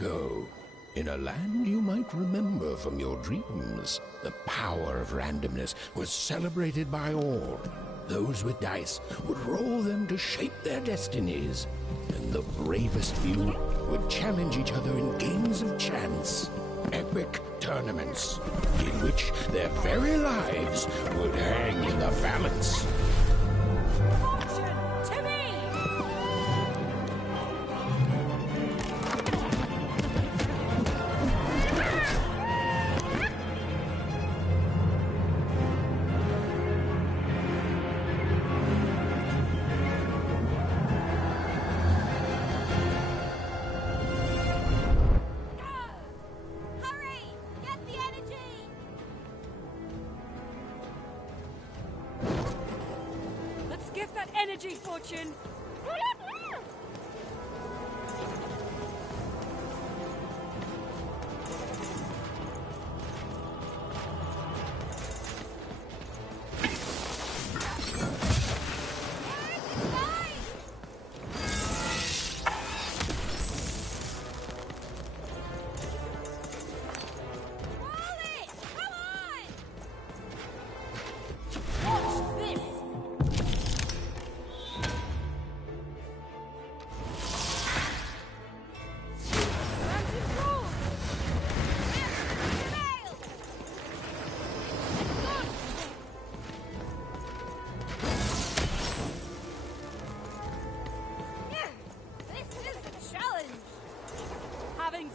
ago, in a land you might remember from your dreams, the power of randomness was celebrated by all. Those with dice would roll them to shape their destinies, and the bravest few would challenge each other in games of chance. Epic tournaments in which their very lives would hang in the balance. Fortune to me! Get that energy, Fortune!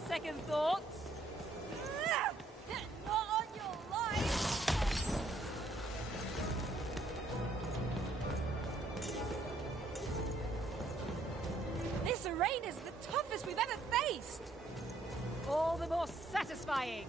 Second thoughts? Not on your life! This arena's the toughest we've ever faced! All the more satisfying!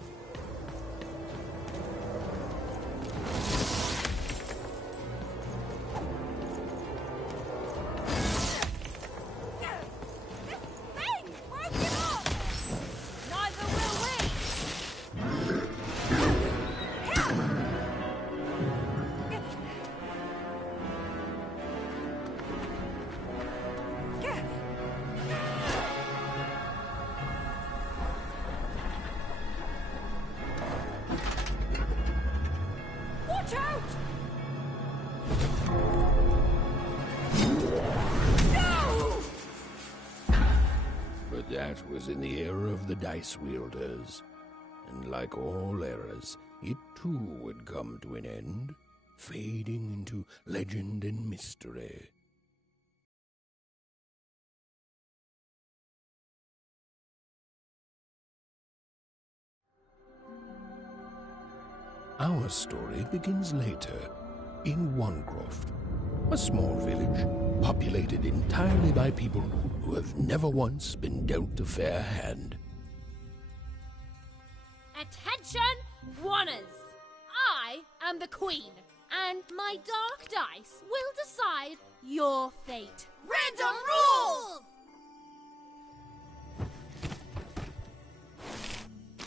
But that was in the era of the dice wielders, and like all eras, it too would come to an end, fading into legend and mystery. Our story begins later, in Wanecroft, a small village populated entirely by people who have never once been dealt a fair hand. Attention, Wanners! I am the Queen, and my dark dice will decide your fate. Random rules!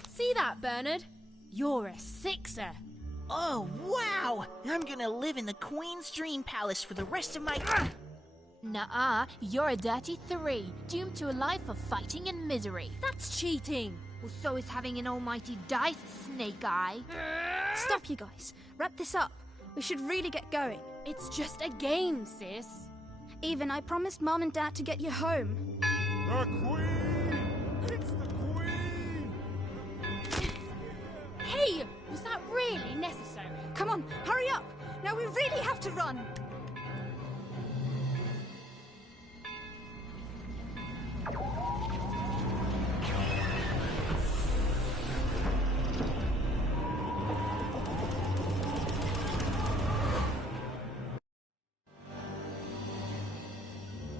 See that, Bernard? You're a sixer. Oh, wow! I'm gonna live in the Queen's Dream Palace for the rest of my... Nuh-uh, you're a dirty 3, doomed to a life of fighting and misery. That's cheating. Well, so is having an almighty dice, Snake Eye. Stop, you guys. Wrap this up. We should really get going. It's just a game, sis. Even, I promised Mom and Dad to get you home. The Queen! It's the Queen! Hey, was that really necessary? Come on, hurry up! Now we really have to run!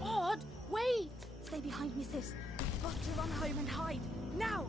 Odd, wait! Stay behind me, sis. We've got to run home and hide. Now!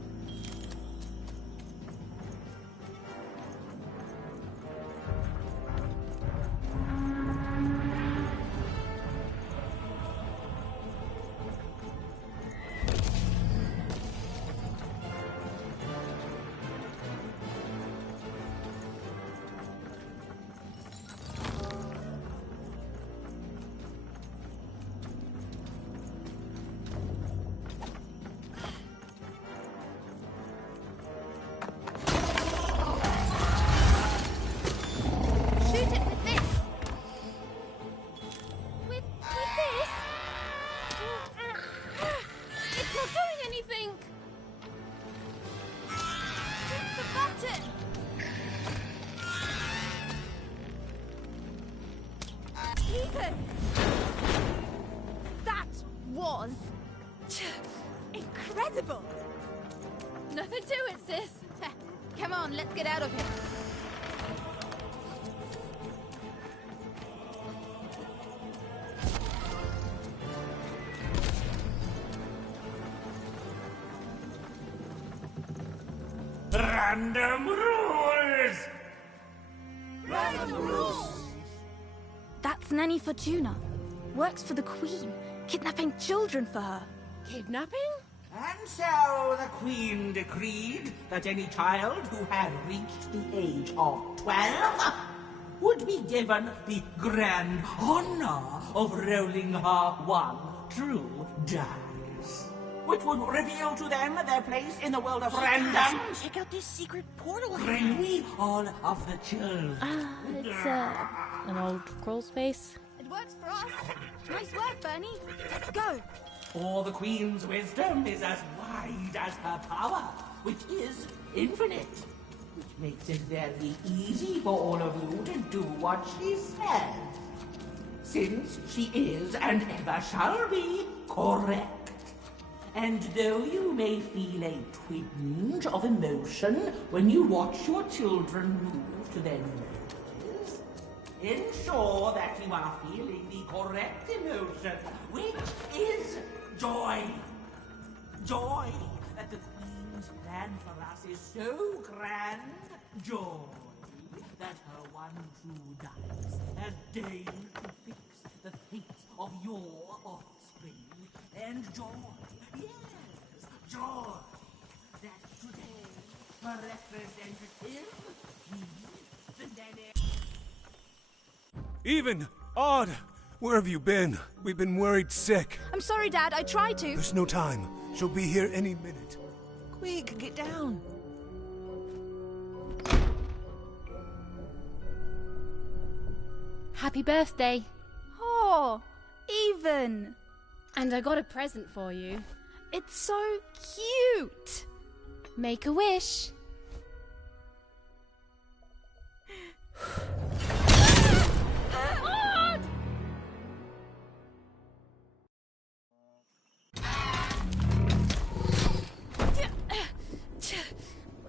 incredible! Nothing to it, sis. Come on, let's get out of here. Random rules! Random rules! That's Nanny Fortuna. Works for the Queen, kidnapping children for her. Kidnapping? And so the Queen decreed that any child who had reached the age of 12 would be given the grand honor of rolling her one true dice, which would reveal to them their place in the world of random. Check out this secret portal. Bring me all of the children. It's an old crawl space. It works for us. Nice work, Bernie. Let's go. For the Queen's wisdom is as wide as her power, which is infinite. Which makes it very easy for all of you to do what she says. Since she is, and ever shall be, correct. And though you may feel a twinge of emotion when you watch your children move to their marriages, ensure that you are feeling the correct emotion, which is joy. Joy that the Queen's plan for us is so grand. Joy that her one true dice has deigned to fix the fate of your offspring. And joy, yes, joy that today her representative, he, the nanny. Even! Odd! Where have you been? We've been worried sick. I'm sorry, Dad. I tried to. There's no time. She'll be here any minute. Quick, get down. Happy birthday. Oh, Even. And I got a present for you. It's so cute. Make a wish.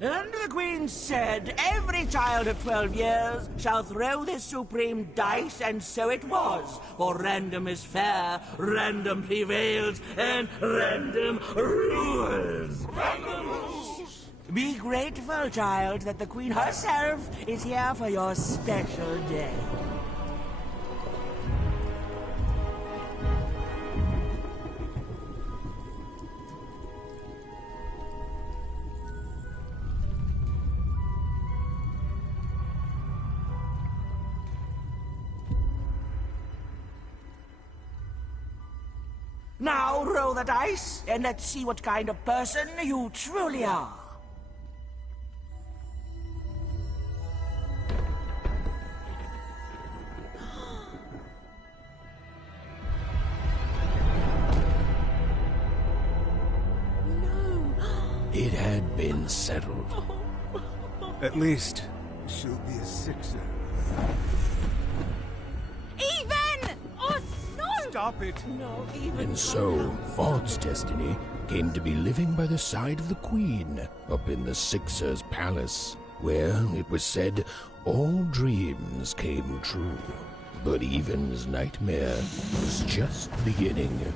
And the Queen said, every child of 12 years shall throw this supreme dice, and so it was. For random is fair, random prevails, and random rules. Random rules! Be grateful, child, that the Queen herself is here for your special day. Now roll the dice, and let's see what kind of person you truly are. It had been settled. At least, she'll be a sixer. Even! Oh, no! Stop it! And so, Odd's destiny came to be living by the side of the Queen up in the Sixer's palace, where, it was said, all dreams came true. But Even's nightmare was just beginning.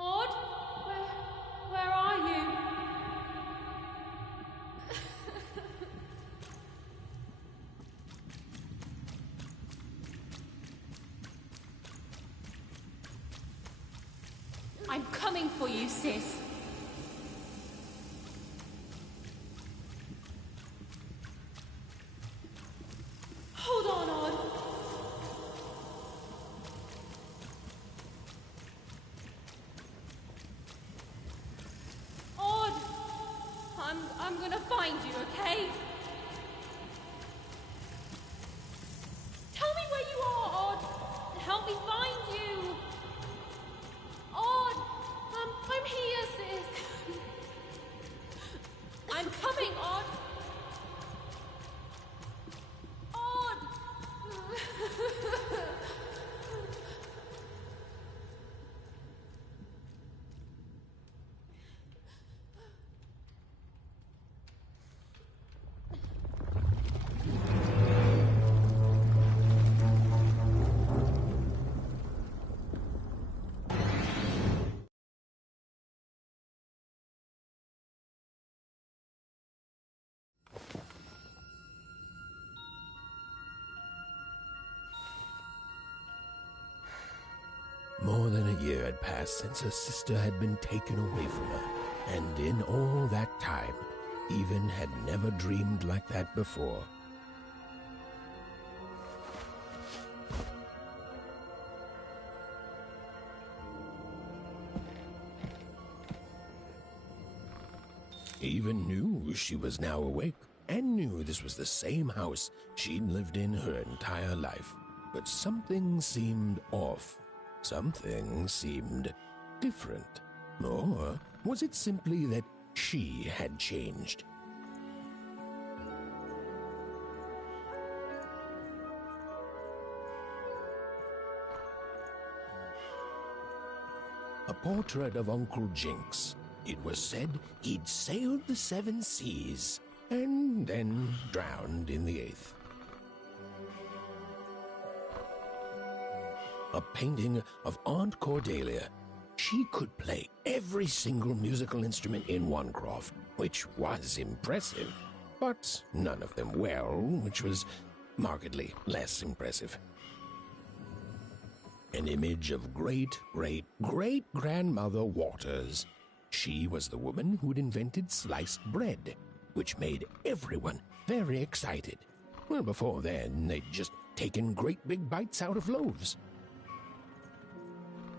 Odd? Where are you? I'm coming for you, sis. Hold on, Odd. Odd! I'm gonna find you, okay? Tell me where you are, Odd. Help me find you. Odd, I'm here, sis. I'm coming, Odd. Odd. More than a year had passed since her sister had been taken away from her, and in all that time, Even had never dreamed like that before. Even knew she was now awake, and knew this was the same house she'd lived in her entire life. But something seemed off. Something seemed different. Or was it simply that she had changed? A portrait of Uncle Jinx. It was said he'd sailed the 7 seas and then drowned in the 8th. A painting of Aunt Cordelia. She could play every single musical instrument in Onecroft, which was impressive, but none of them well, which was markedly less impressive. An image of great-great-great-grandmother Waters. She was the woman who'd invented sliced bread, which made everyone very excited. Well, before then, they'd just taken great big bites out of loaves.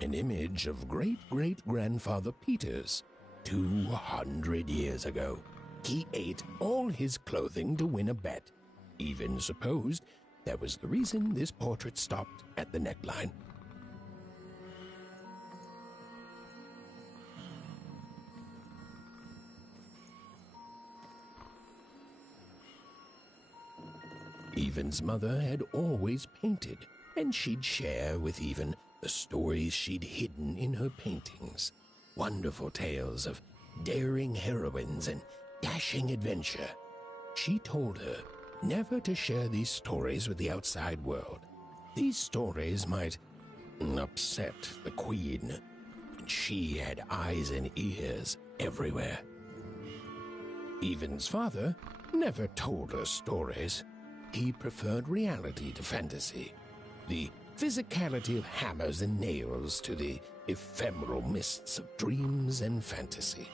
An image of great-great-grandfather Peters. 200 years ago, he ate all his clothing to win a bet. Even supposed that was the reason this portrait stopped at the neckline. Even's mother had always painted, and she'd share with Even the stories she'd hidden in her paintings. Wonderful tales of daring heroines and dashing adventure. She told her never to share these stories with the outside world. These stories might upset the Queen, and she had eyes and ears everywhere. Even's father never told her stories. He preferred reality to fantasy, the physicality of hammers and nails to the ephemeral mists of dreams and fantasy.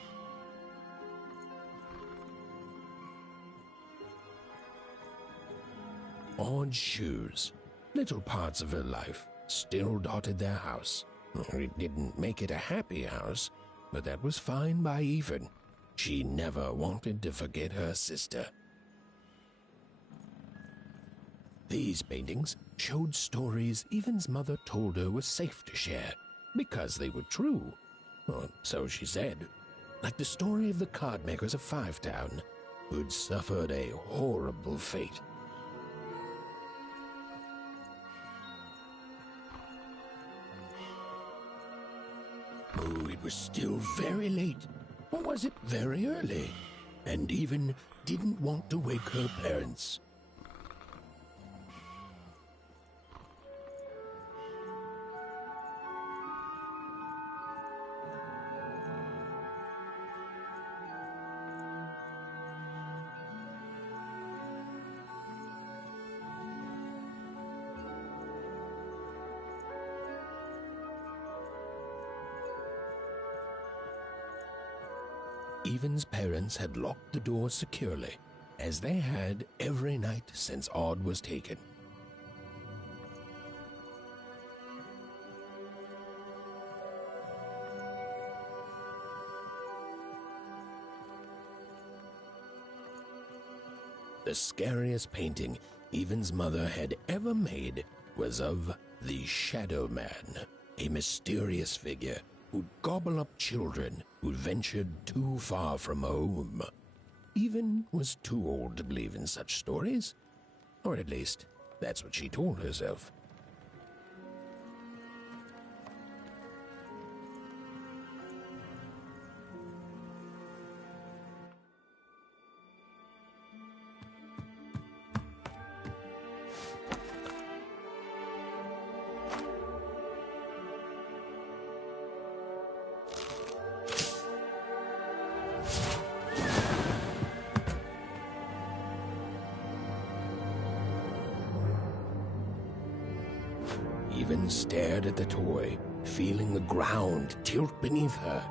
Odd shoes, little parts of her life, still dotted their house. It didn't make it a happy house, but that was fine by Even. She never wanted to forget her sister. These paintings showed stories Even's mother told her was safe to share, because they were true. Or so she said. Like the story of the cardmakers of Fivetown, who'd suffered a horrible fate. Oh, it was still very late. Or was it very early? And Even didn't want to wake her parents. Even's parents had locked the door securely, as they had every night since Odd was taken. The scariest painting Even's mother had ever made was of the Shadow Man, a mysterious figure who'd gobble up children who'd ventured too far from home. Even was too old to believe in such stories, or at least that's what she told herself. Even stared at the toy, feeling the ground tilt beneath her.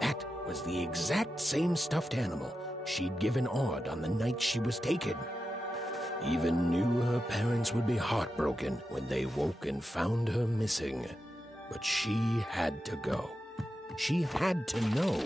That was the exact same stuffed animal she'd given Odd on the night she was taken. Even knew her parents would be heartbroken when they woke and found her missing. But she had to go. She had to know.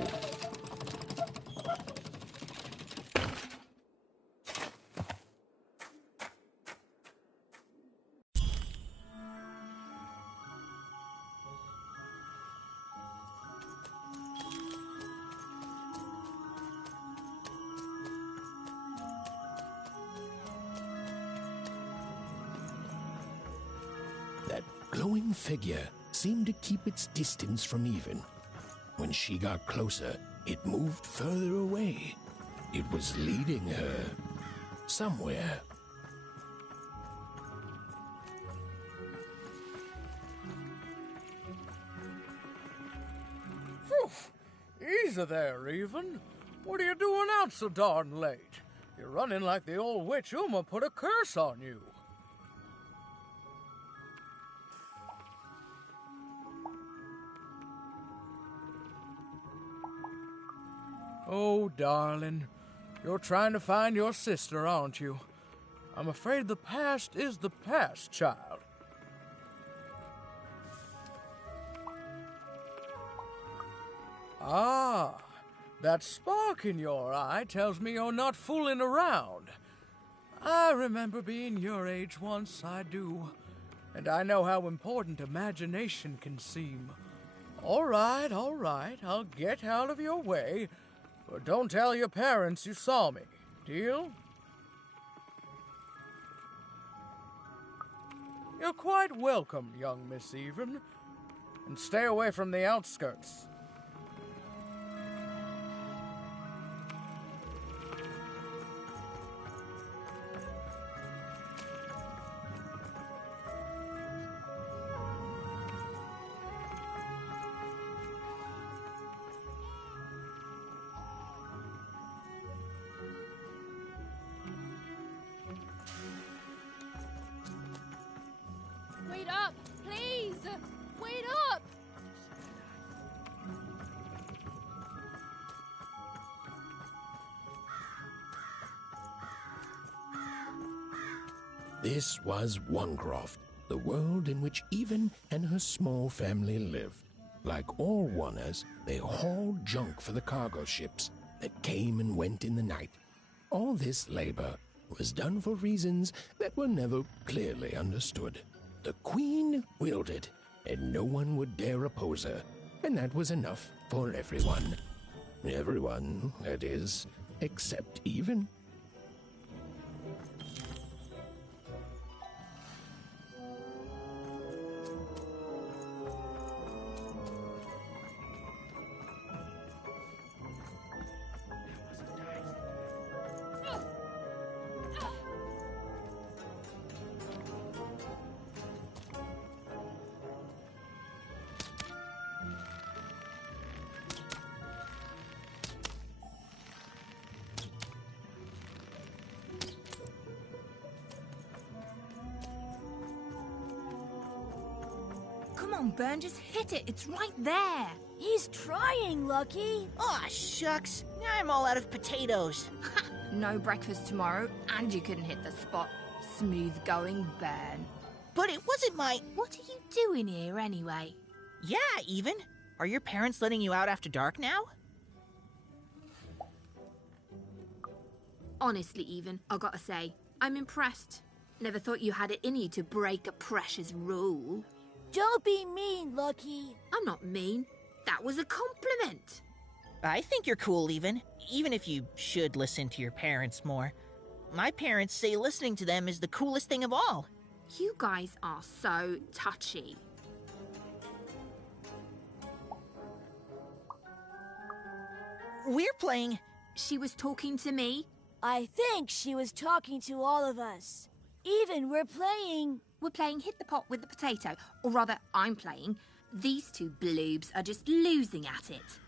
That glowing figure seemed to keep its distance from Even. When she got closer, it moved further away. It was leading her somewhere. Phew! Easy there, Even. What are you doing out so darn late? You're running like the old witch Uma put a curse on you. Oh, darling, you're trying to find your sister, aren't you? I'm afraid the past is the past, child. Ah, that spark in your eye tells me you're not fooling around. I remember being your age once, I do. And I know how important imagination can seem. All right, I'll get out of your way. But don't tell your parents you saw me. Deal? You're quite welcome, young Miss Even. And stay away from the outskirts. Wait up, please! Wait up! This was Onecroft, the world in which Even and her small family lived. Like all Oners, they hauled junk for the cargo ships that came and went in the night. All this labor was done for reasons that were never clearly understood. The Queen willed it, and no one would dare oppose her, and that was enough for everyone. Everyone, that is, except Even. Come on, Burn, just hit it. It's right there. He's trying, Lucky. Aw, shucks. Now I'm all out of potatoes. No breakfast tomorrow, and you couldn't hit the spot. Smooth going, Burn. But it wasn't my... What are you doing here anyway? Yeah, Even. Are your parents letting you out after dark now? Honestly, even, I gotta say, I'm impressed. Never thought you had it in you to break a precious rule. Don't be mean, Lucky. I'm not mean. That was a compliment. I think you're cool, even if you should listen to your parents more. My parents say listening to them is the coolest thing of all. You guys are so touchy. We're playing... She was talking to me? I think she was talking to all of us. Even we're playing... We're playing Hit the Pot with the Potato. Or rather, I'm playing. These two bloobs are just losing at it.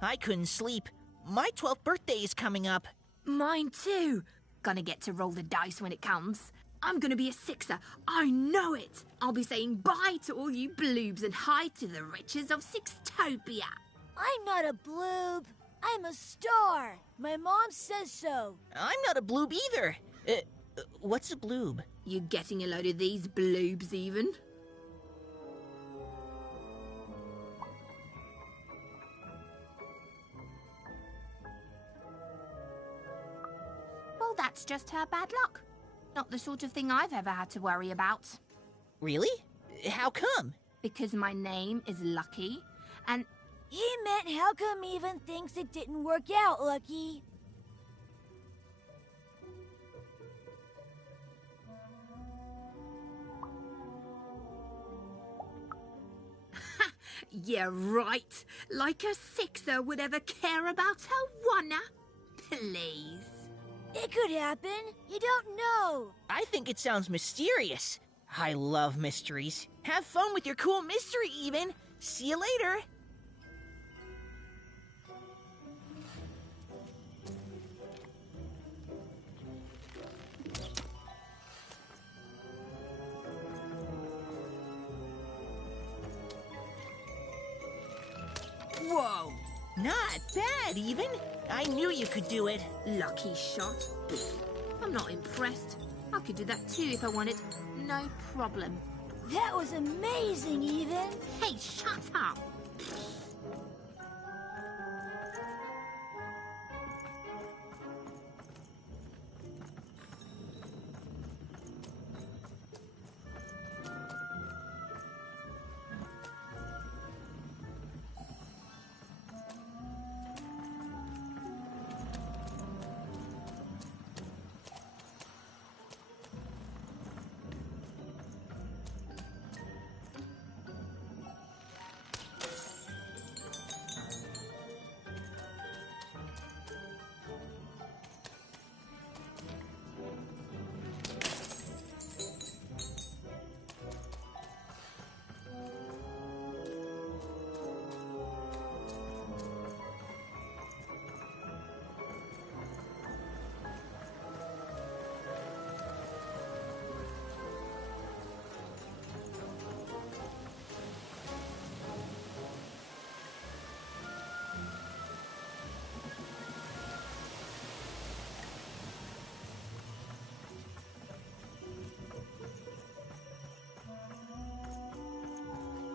I couldn't sleep. My 12th birthday is coming up. Mine too. Gonna get to roll the dice when it comes. I'm gonna be a sixer. I know it. I'll be saying bye to all you bloobs and hi to the riches of Sixtopia. I'm not a bloob. I'm a star. My mom says so. I'm not a bloob either. What's a bloob? You getting a load of these bloobs, even? Well, that's just her bad luck. Not the sort of thing I've ever had to worry about. Really? How come? Because my name is Lucky, and... He meant how come even thinks it didn't work out, Lucky? Yeah, right. Like a sixer would ever care about her wanna. Please. It could happen. You don't know. I think it sounds mysterious. I love mysteries. Have fun with your cool mystery, even. See you later. Whoa! Not bad, even. I knew you could do it. Lucky shot. I'm not impressed. I could do that too if I wanted. No problem. That was amazing, even. Hey, shut up!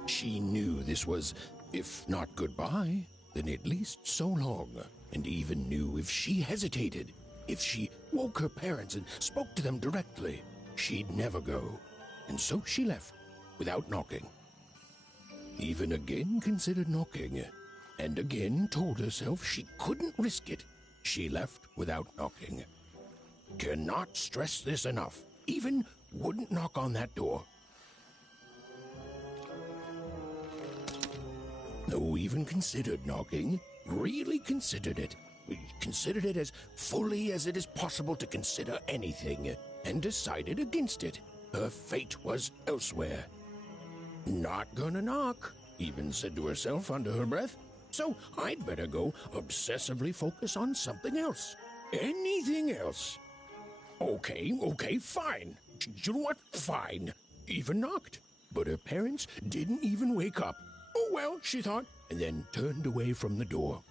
She knew this was, if not goodbye, then at least so long, and even knew if she hesitated, if she woke her parents and spoke to them directly, she'd never go. And so she left, without knocking. Even again considered knocking, and again told herself she couldn't risk it. She left without knocking. Cannot stress this enough. Even wouldn't knock on that door. No, even considered knocking, really considered it. Considered it as fully as it is possible to consider anything, and decided against it. Her fate was elsewhere. Not gonna knock, even said to herself under her breath. So I'd better go obsessively focus on something else. Anything else. Okay, fine. You know what? Fine. Even knocked. But her parents didn't even wake up. Oh, well, she thought, and then turned away from the door.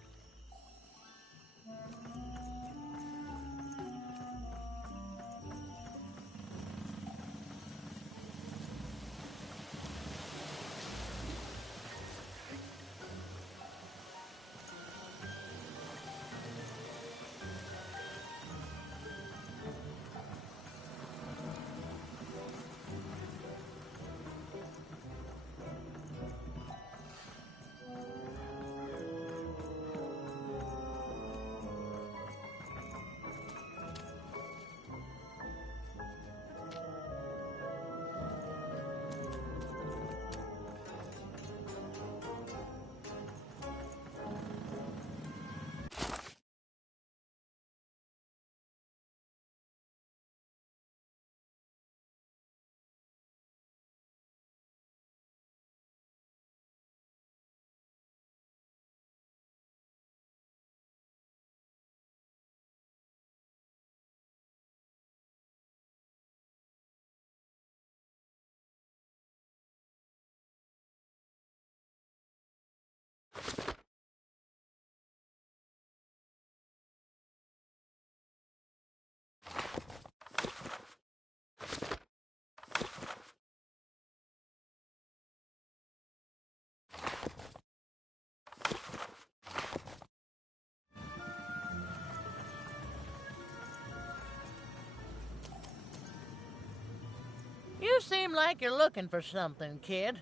seem like you're looking for something, kid.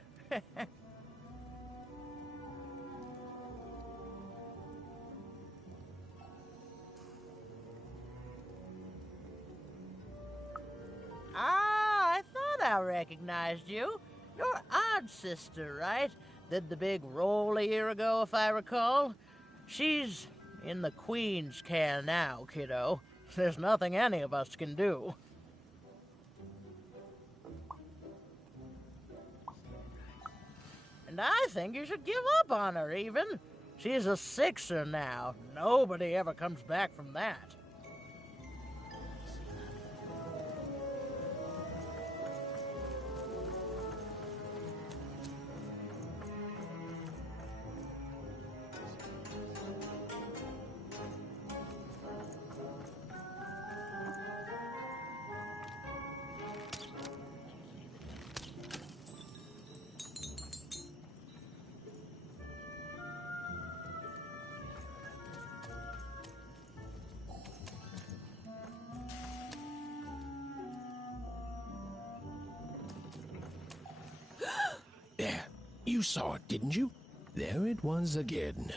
I thought I recognized you. You're Odd Sister, right? Did the big roll a year ago, if I recall. She's in the Queen's care now, kiddo. There's nothing any of us can do. And I think you should give up on her, even. She's a Sixer now. Nobody ever comes back from that. There, you saw it, didn't you? There it was again.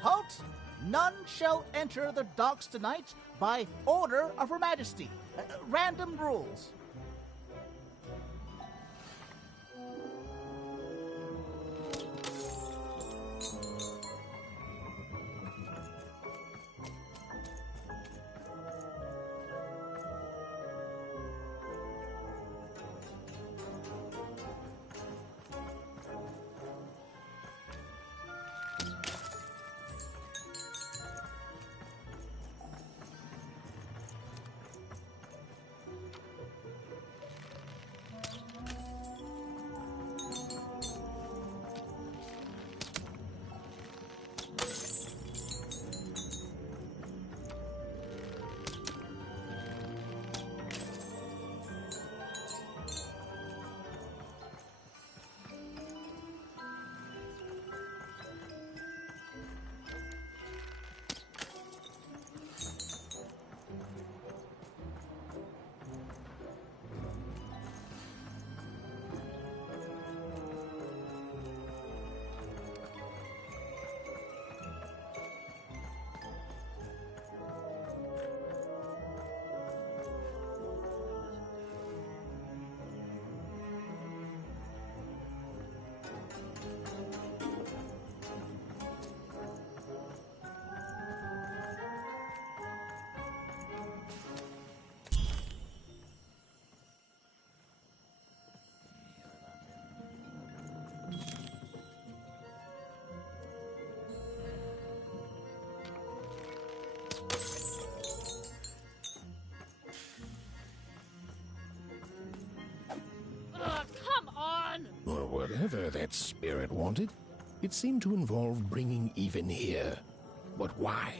Halt! None shall enter the docks tonight by order of Her Majesty. Random rules. Or whatever that spirit wanted, it seemed to involve bringing even here. But why?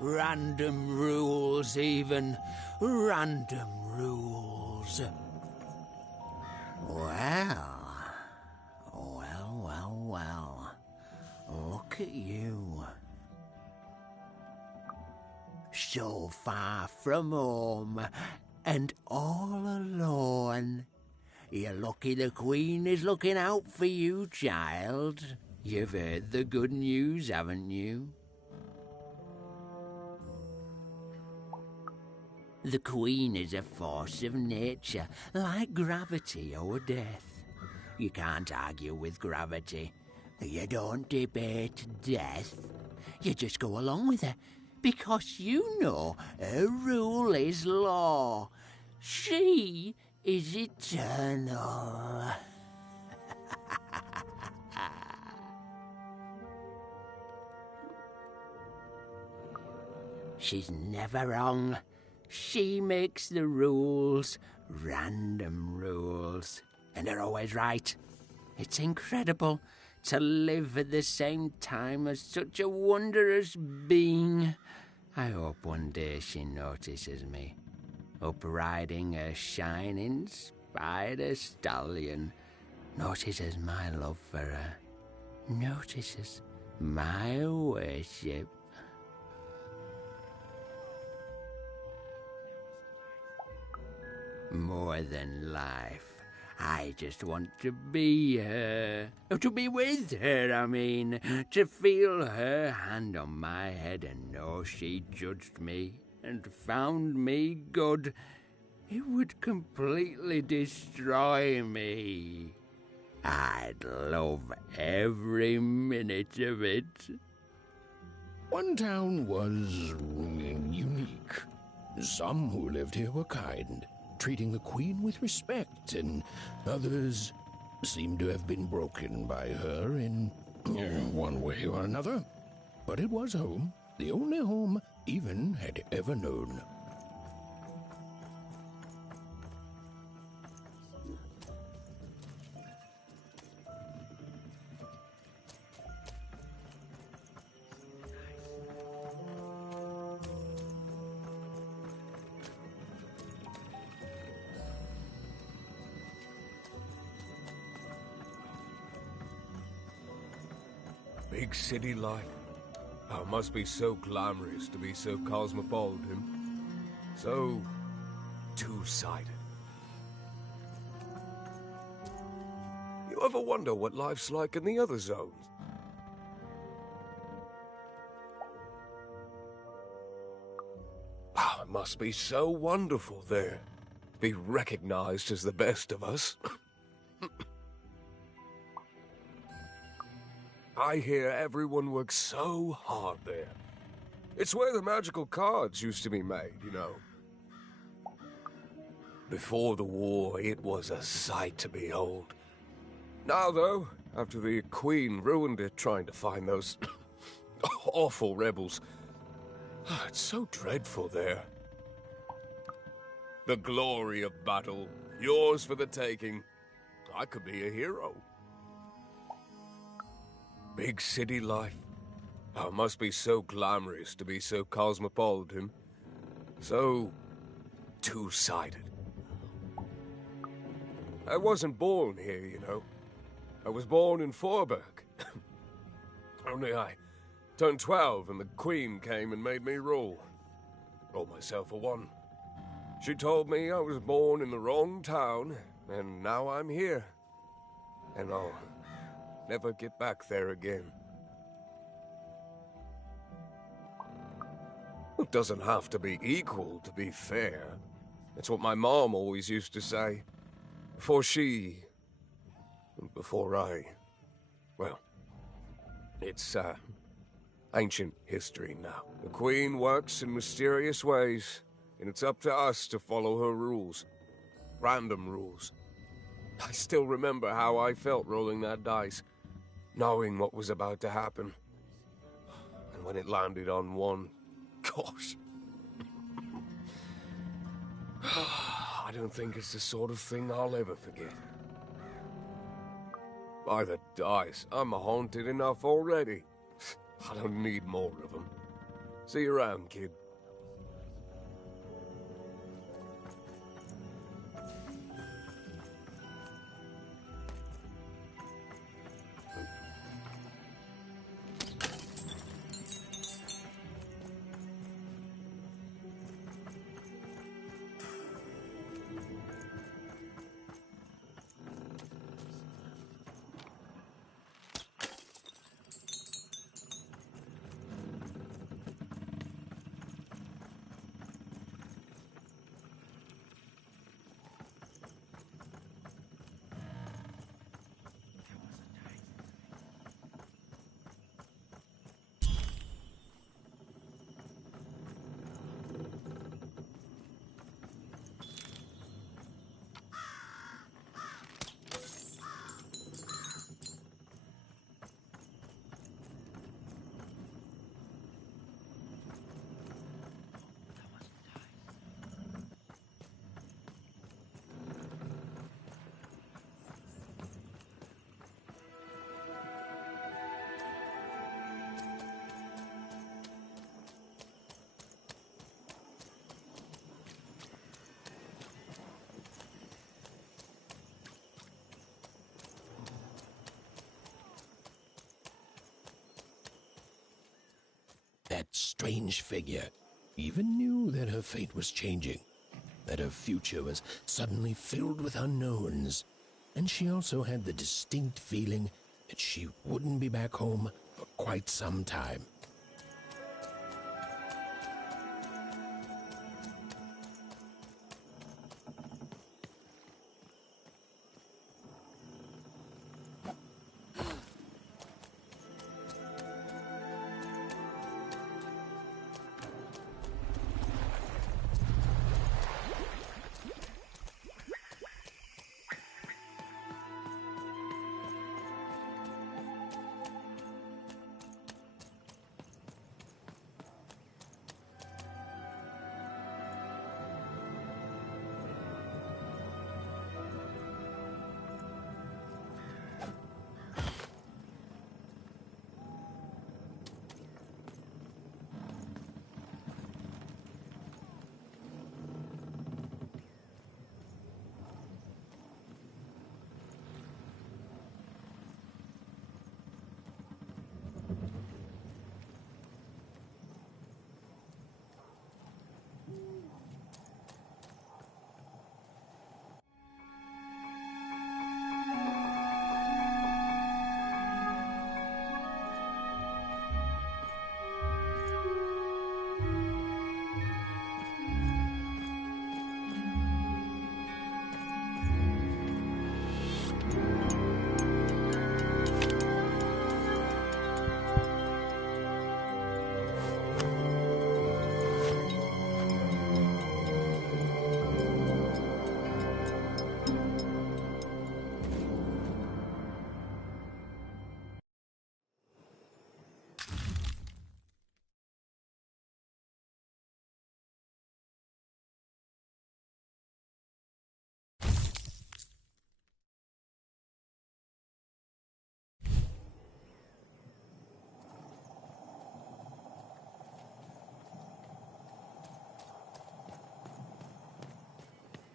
Random rules, even. Random rules. Well. Look at you. So far from home, and all alone. You're lucky the Queen is looking out for you, child. You've heard the good news, haven't you? The Queen is a force of nature, like gravity or death. You can't argue with gravity. You don't debate death. You just go along with her, because you know her rule is law. She is eternal. She's never wrong. She makes the rules, random rules, and they're always right. It's incredible to live at the same time as such a wondrous being. I hope one day she notices me, up riding a shining spider stallion, notices my love for her, notices my worship. More than life, I just want to be her. To be with her, I mean. To feel her hand on my head and know she judged me and found me good. It would completely destroy me. I'd love every minute of it. One town was unique. Some who lived here were kind, treating the Queen with respect, and others seemed to have been broken by her in one way or another. But it was home, the only home Even had ever known. Big city life. Oh, it must be so glamorous to be so cosmopolitan. So two-sided. You ever wonder what life's like in the other zones? Oh, it must be so wonderful there. Be recognized as the best of us. I hear everyone works so hard there. It's where the magical cards used to be made, you know. Before the war, it was a sight to behold. Now, though, after the Queen ruined it trying to find those awful rebels, it's so dreadful there. The glory of battle, yours for the taking. I could be a hero. Big city life. Oh, it must be so glamorous to be so cosmopolitan. So two-sided. I wasn't born here, you know. I was born in Forberg. Only I turned 12 and the Queen came and made me rule. Roll myself a one. She told me I was born in the wrong town, and now I'm here. And I'll never get back there again. It doesn't have to be equal to be fair. It's what my mom always used to say. Before I... Well, it's, ancient history now. The Queen works in mysterious ways, and it's up to us to follow her rules. Random rules. I still remember how I felt rolling that dice, knowing what was about to happen. And when it landed on one, gosh. I don't think it's the sort of thing I'll ever forget. By the dice, I'm haunted enough already. I don't need more of them. See you around, kid. strange figure, even knew that her fate was changing, that her future was suddenly filled with unknowns, and she also had the distinct feeling that she wouldn't be back home for quite some time.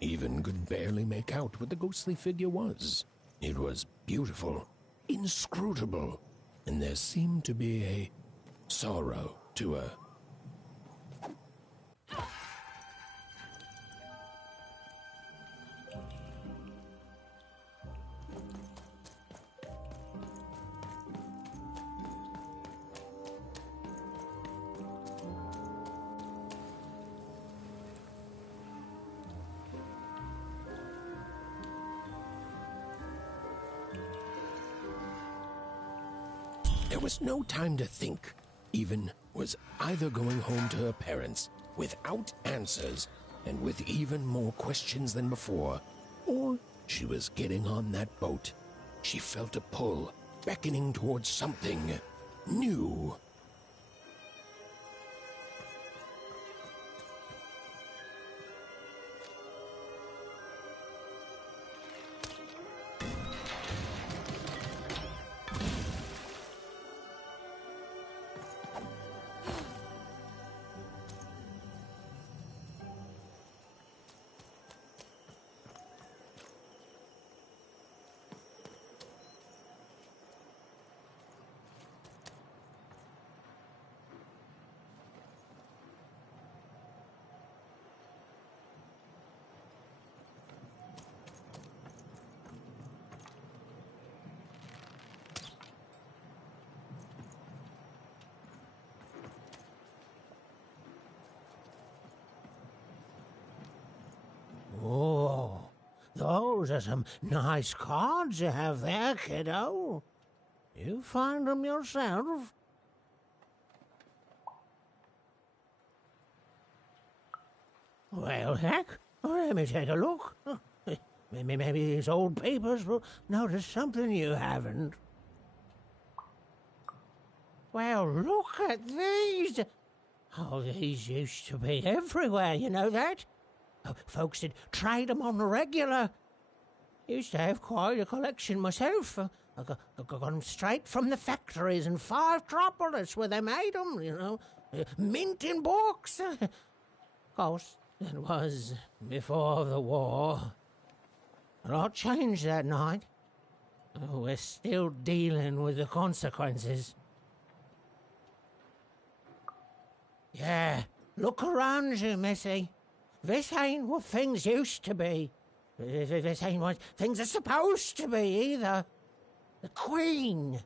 Even could barely make out what the ghostly figure was. It was beautiful, inscrutable, and there seemed to be a sorrow to her. There was no time to think. Even was either going home to her parents without answers and with even more questions than before, or she was getting on that boat. She felt a pull, beckoning towards something new. Oh, those are some nice cards you have there, kiddo. You find them yourself? Well, heck, let me take a look. Maybe these old papers will notice something you haven't. Well, look at these. Oh, these used to be everywhere, you know that? Oh, folks would trade them on the regular. Used to have quite a collection myself. I got them straight from the factories in 5 Tropolis where they made them, you know. Mint in books. Of course, that was before the war. A lot changed that night. Oh, we're still dealing with the consequences. Yeah, look around you, Missy. This ain't what things used to be. This ain't what things are supposed to be, either. The Queen,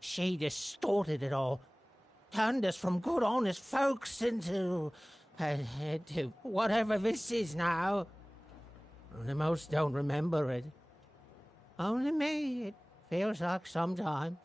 she distorted it all. Turned us from good, honest folks into whatever this is now. Only most don't remember it. Only me, it feels like sometime.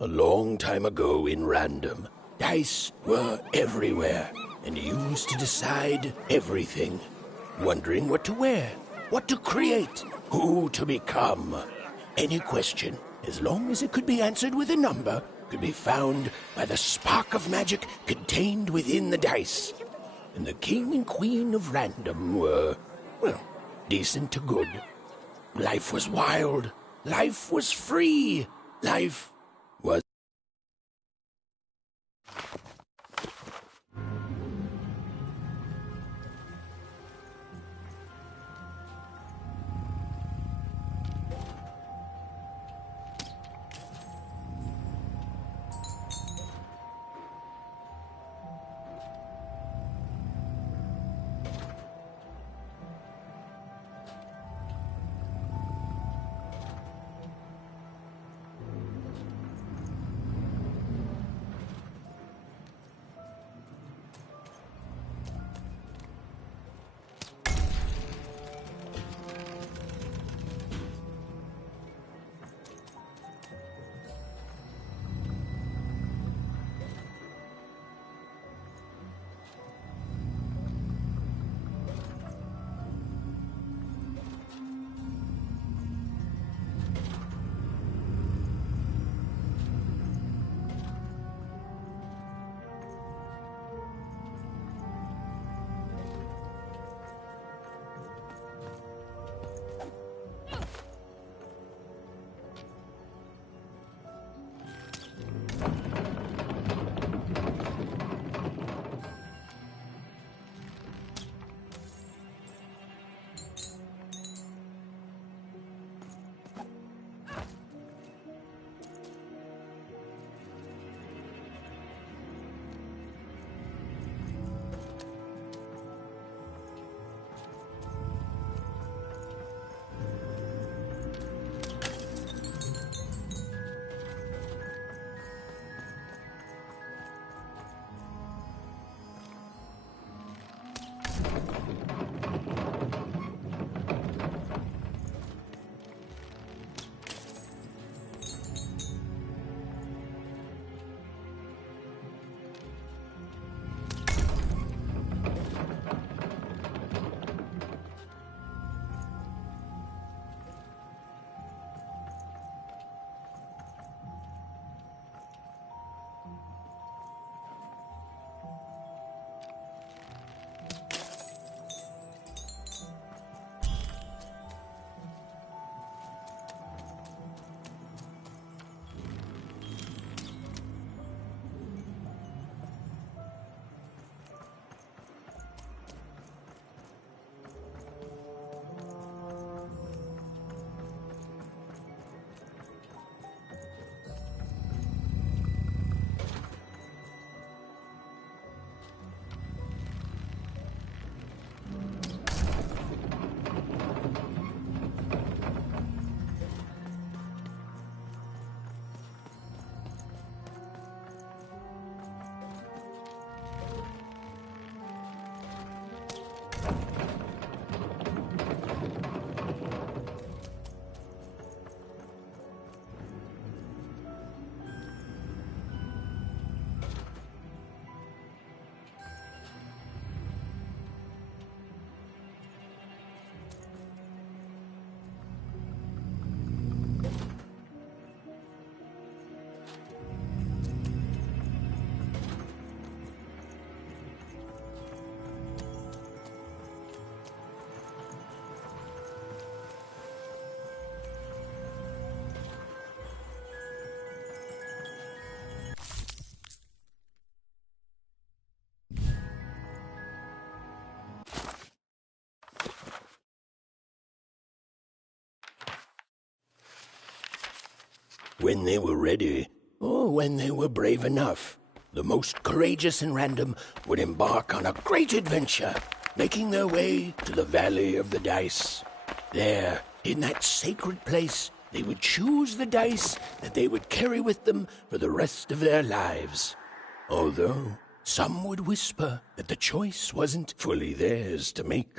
A long time ago in Random, dice were everywhere and used to decide everything. Wondering what to wear, what to create, who to become. Any question, as long as it could be answered with a number, could be found by the spark of magic contained within the dice. And the king and queen of Random were, well, decent to good. Life was wild. Life was free. Life was... When they were ready, or when they were brave enough, the most courageous and random would embark on a great adventure, making their way to the Valley of the Dice. There, in that sacred place, they would choose the dice that they would carry with them for the rest of their lives. Although some would whisper that the choice wasn't fully theirs to make.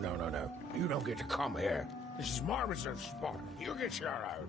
No. You don't get to come here. This is my reserved spot. You get your own.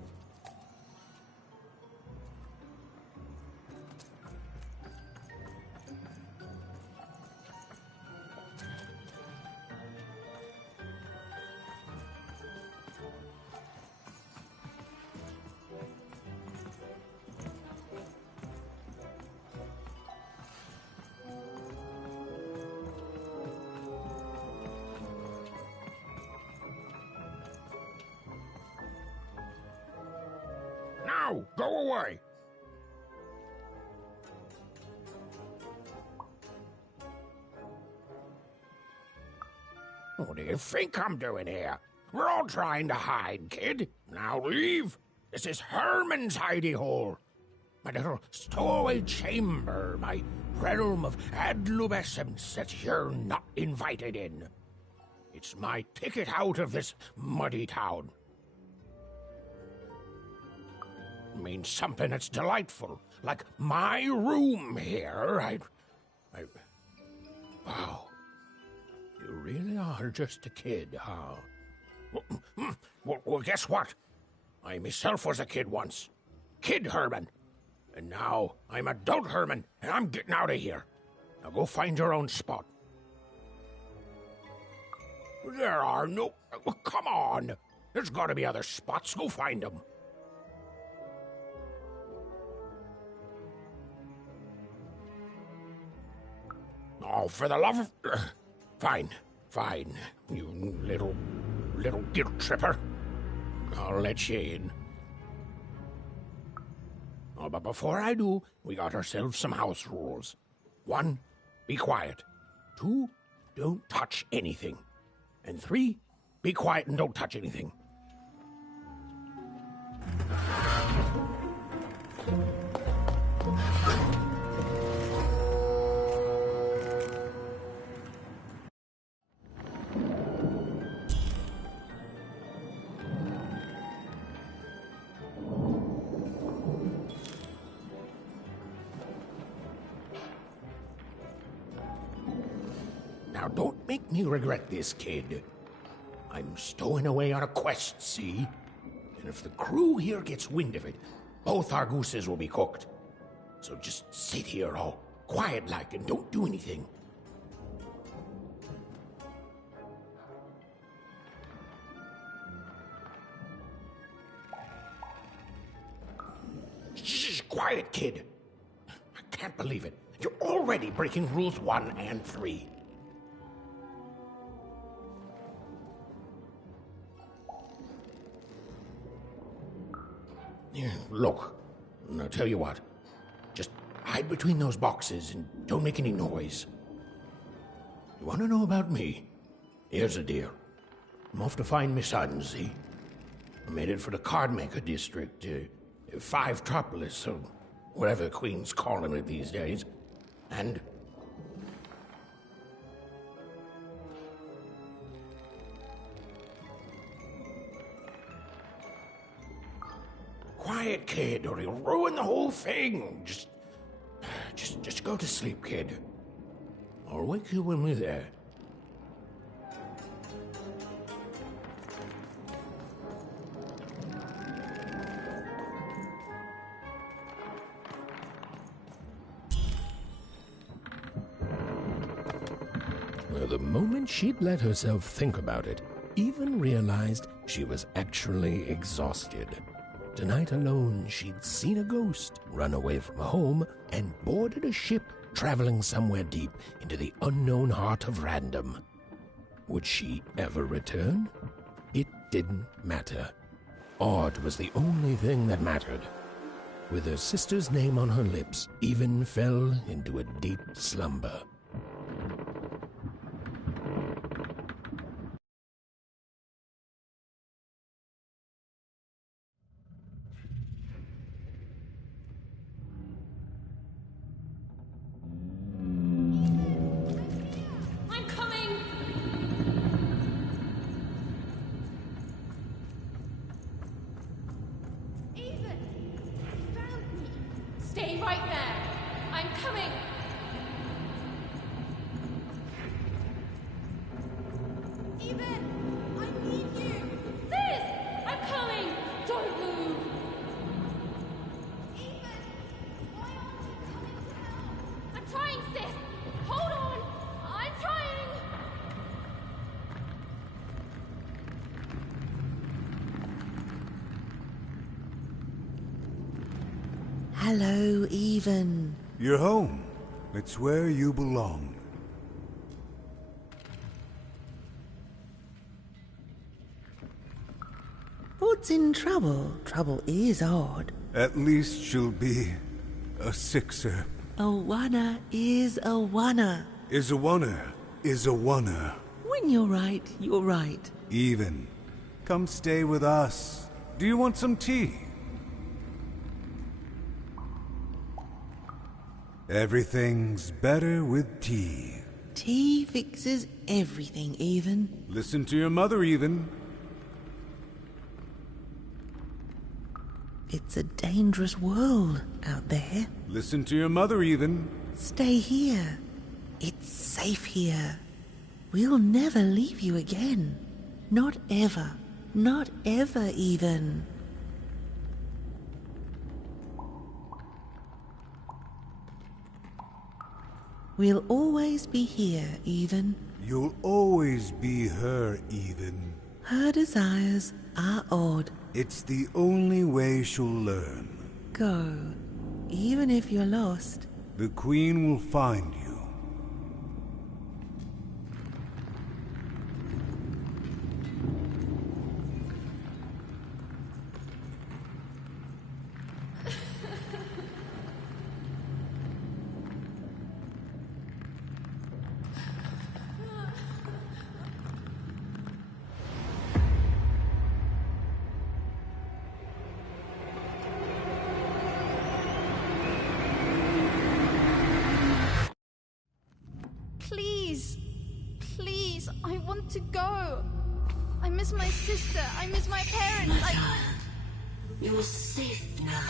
Now, go away! What do you think I'm doing here? We're all trying to hide, kid. Now leave. This is Herman's hidey hole. My little stowaway chamber, my realm of adolescence that you're not invited in. It's my ticket out of this muddy town. Means something that's delightful, like my room here. Wow. You really are just a kid, huh? Well, guess what? I myself was a kid once. Kid Herman. And now I'm adult Herman, and I'm getting out of here. Now go find your own spot. There are no... Come on. There's got to be other spots. Go find them. Oh, for the love of... Fine. You little guilt tripper. I'll let you in. Oh, but before I do, we got ourselves some house rules. 1, be quiet. 2, don't touch anything. And 3, be quiet and don't touch anything. Now, don't make me regret this, kid. I'm stowing away on a quest, see? And if the crew here gets wind of it, both our gooses will be cooked. So just sit here all quiet-like and don't do anything. Shh, quiet, kid. I can't believe it. You're already breaking rules 1 and 3. Yeah, look, I'll tell you what. Just hide between those boxes and don't make any noise. You want to know about me? Here's the deal. I'm off to find my son, see? I made it for the Cardmaker District, Five-Tropolis, or whatever the Queen's calling it these days. And... Quiet, kid, or you'll ruin the whole thing. Just go to sleep, kid. I'll wake you when we're there. Well, the moment she'd let herself think about it, Even realized she was actually exhausted. Tonight alone, she'd seen a ghost, run away from home, and boarded a ship traveling somewhere deep into the unknown heart of random. Would she ever return? It didn't matter. Odd was the only thing that mattered. With her sister's name on her lips, Even fell into a deep slumber. I'm coming! Even! You found me! Stay right there! I'm coming! Even! I need you! Sis! I'm coming! Don't move! Even! Why aren't you coming to help? I'm trying, sis! Hold on! I'm trying! Hello, Even. You're home. It's where you belong. What's in trouble? Trouble is odd. At least she'll be a sixer. A wanna is a wanna. Is a wanna. Is a wanna. When you're right, you're right. Even. Come stay with us. Do you want some tea? Everything's better with tea. Tea fixes everything, Even. Listen to your mother, Even. It's a dangerous world out there. Listen to your mother, Even. Stay here. It's safe here. We'll never leave you again. Not ever. Not ever, Even. We'll always be here, Even. You'll always be her, Even. Her desires are odd. It's the only way she'll learn. Go. Even if you're lost. The Queen will find you. Please, please, I want to go. I miss my sister. I miss my parents. You're safe now.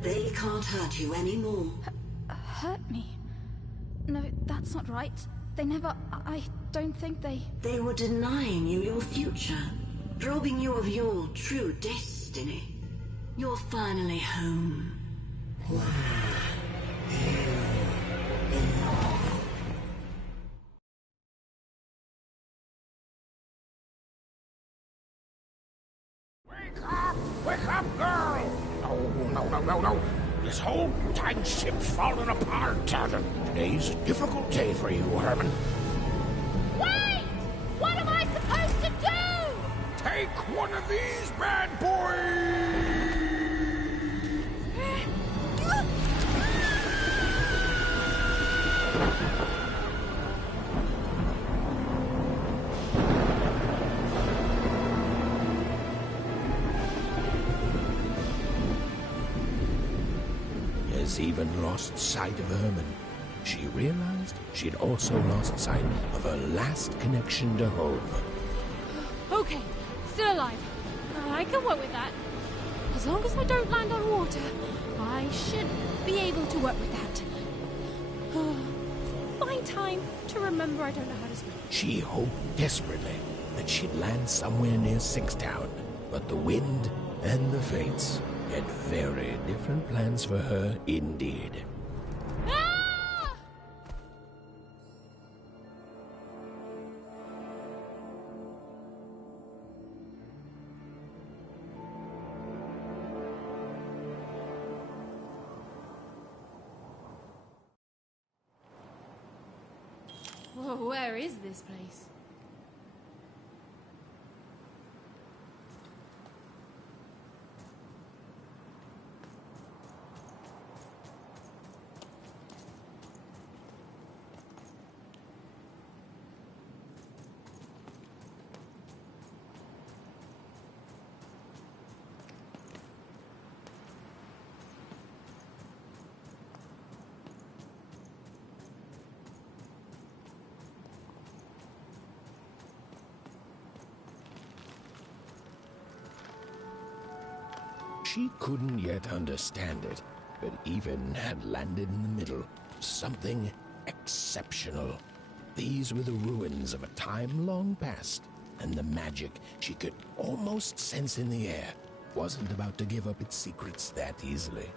They can't hurt you anymore. Hurt me? No, that's not right. They never. I don't think they. They were denying you your future, robbing you of your true destiny. You're finally home. Wake up, girl! No. This whole time ship's falling apart. Today's a difficult day for you, Herman. Wait! What am I supposed to do? Take one of these bad boys! princess even lost sight of Herman. She realized she'd also lost sight of her last connection to home. Okay, still alive. I can work with that. As long as I don't land on water, I should be able to work with that. Find time to remember I don't know how to swim. She hoped desperately that she'd land somewhere near Sixtown, but the wind and the fates had very different plans for her indeed. Whoa, where is this place? She couldn't yet understand it, but even had landed in the middle of something exceptional. These were the ruins of a time long past, and the magic she could almost sense in the air wasn't about to give up its secrets that easily.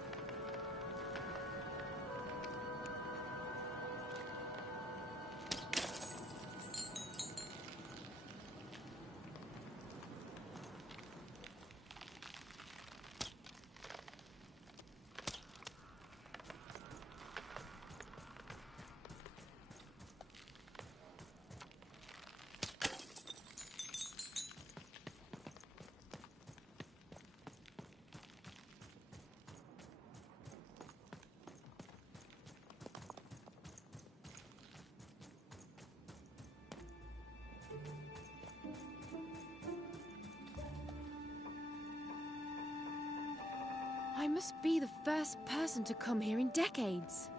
I must be the first person to come here in decades.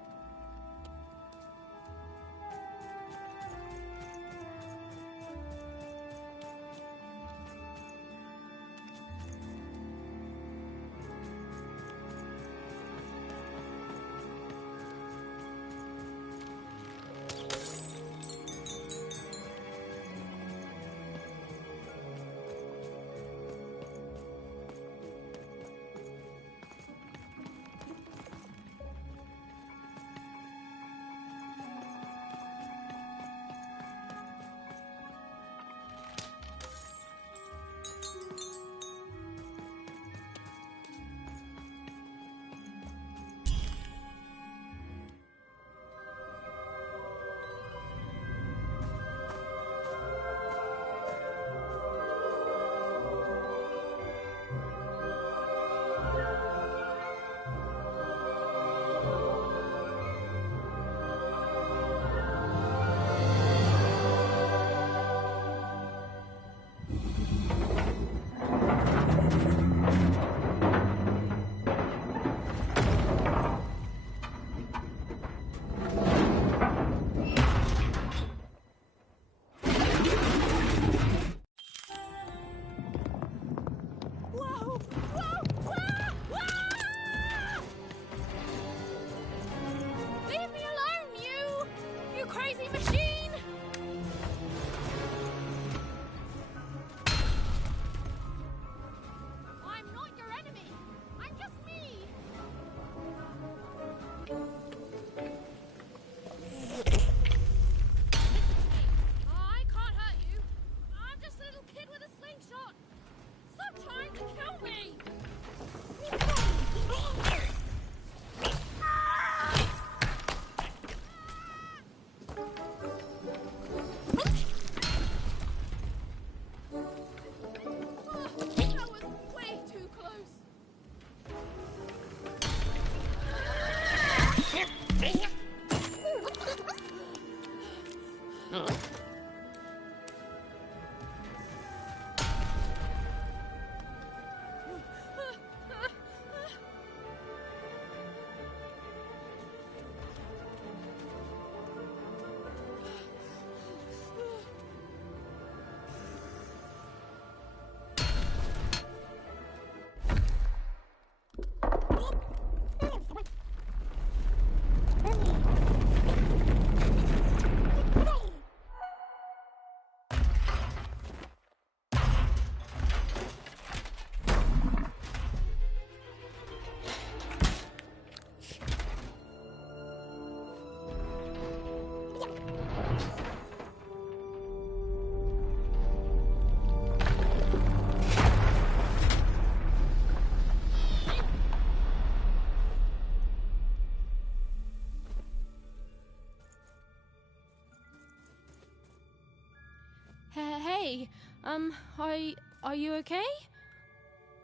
Are you okay?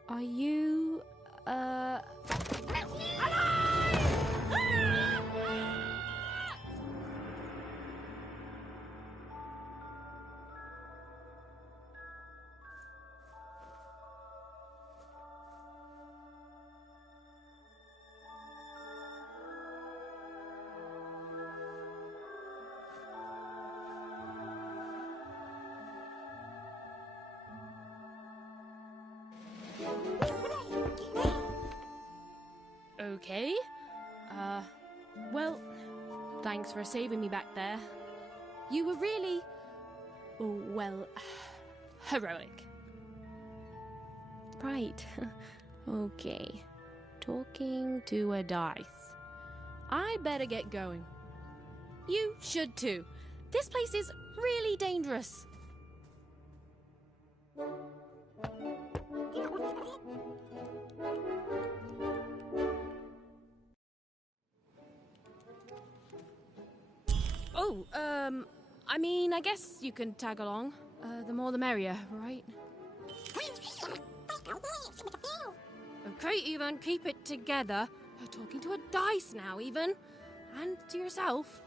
Are you, okay? Well, thanks for saving me back there. You were really, well, heroic. Right. Okay. Talking to a dice. I better get going. You should too. This place is really dangerous. Oh, I mean, I guess you can tag along. The more the merrier, right? Okay, Ethan, keep it together. You're talking to a dice now, Ethan. And to yourself.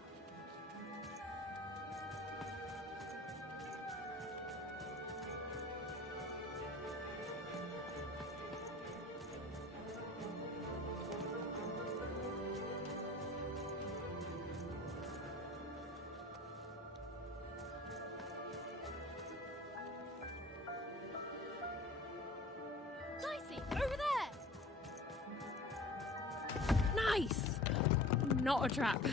Over there! Nice! Not a trap.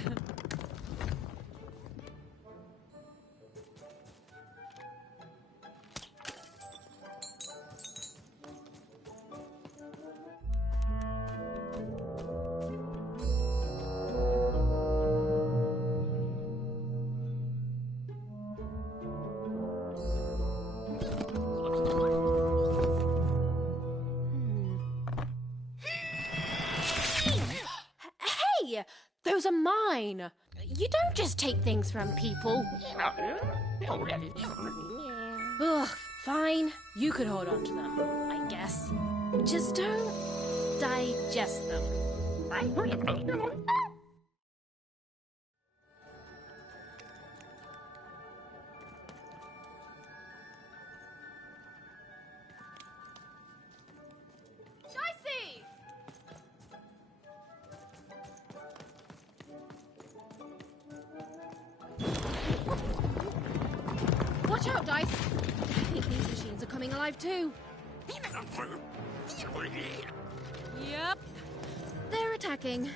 Those are mine. You don't just take things from people. Ugh, fine. You could hold on to them, I guess. Just don't digest them. Watch out, Dice! I think these machines are coming alive too. Yep. They're attacking.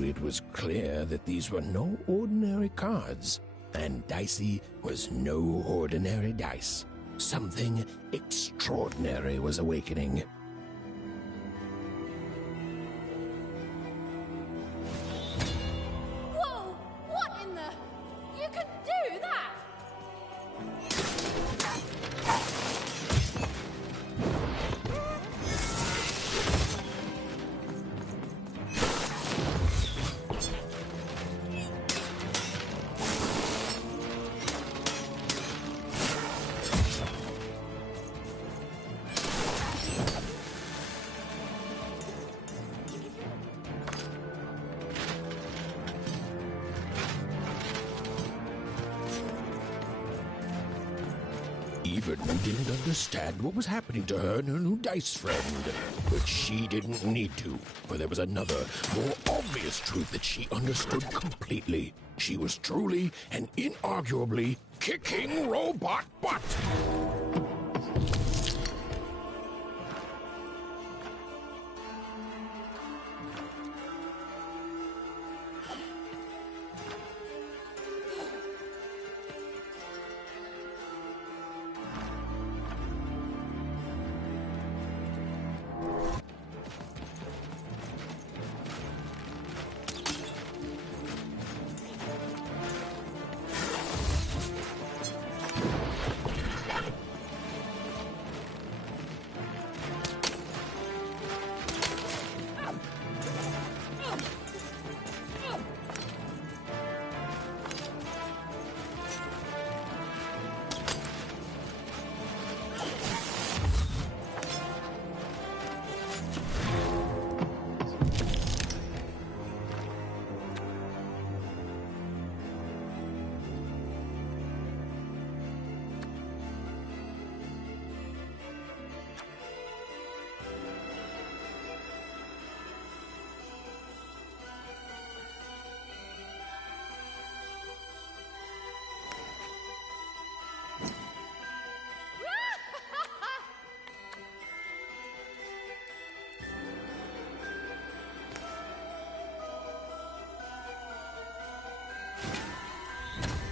It was clear that these were no ordinary cards, and Dicey was no ordinary dice. Something extraordinary was awakening. Whoa! What in the... You could do that! Bienvenue didn't understand what was happening to her and her new dice friend. But she didn't need to, for there was another, more obvious truth that she understood completely. She was truly and inarguably kicking robot butt.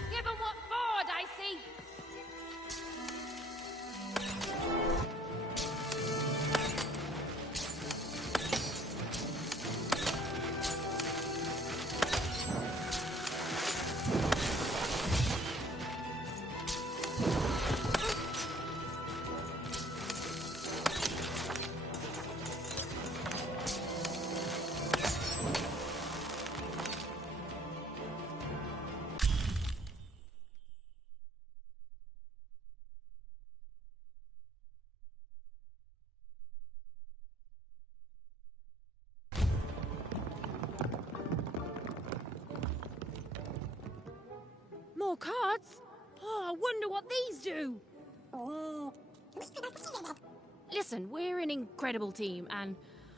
Give 'em what for, Dicey! More cards? Oh, I wonder what these do. Listen, we're an incredible team, and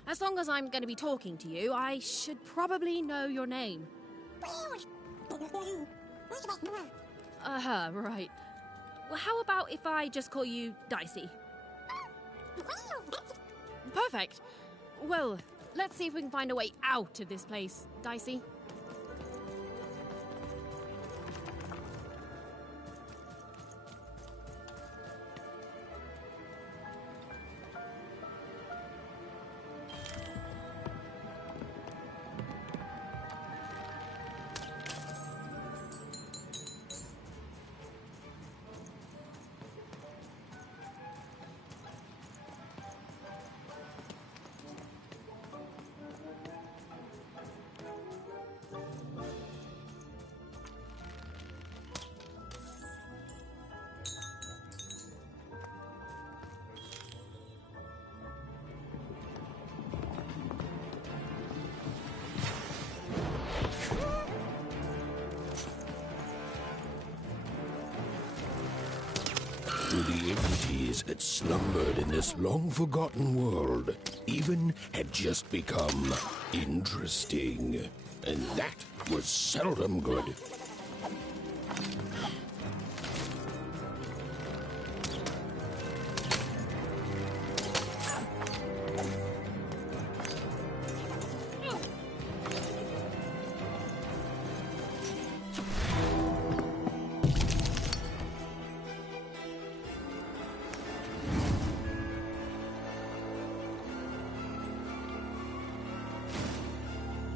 as long as I'm going to be talking to you, I should probably know your name. Right. Well, how about if I just call you Dicey? Perfect. Well, let's see if we can find a way out of this place, Dicey. The entities that slumbered in this long-forgotten world even had just become interesting. And that was seldom good.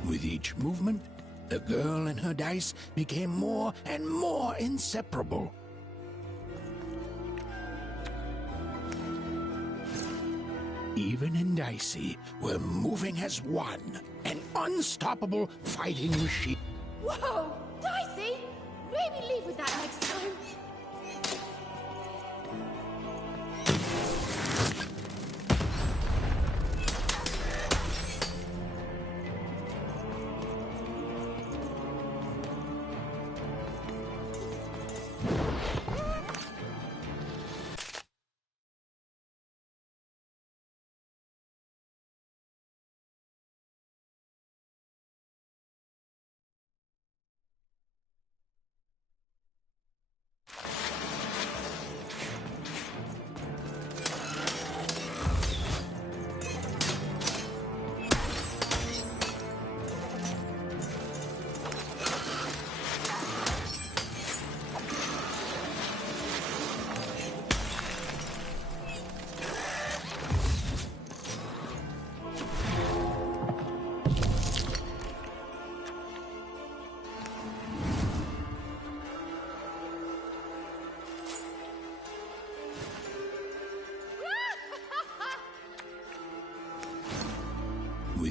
With each movement, the girl and her dice became more and more inseparable. Even and Dicey were moving as one, an unstoppable fighting machine. Whoa! Dicey! Maybe leave with that next time.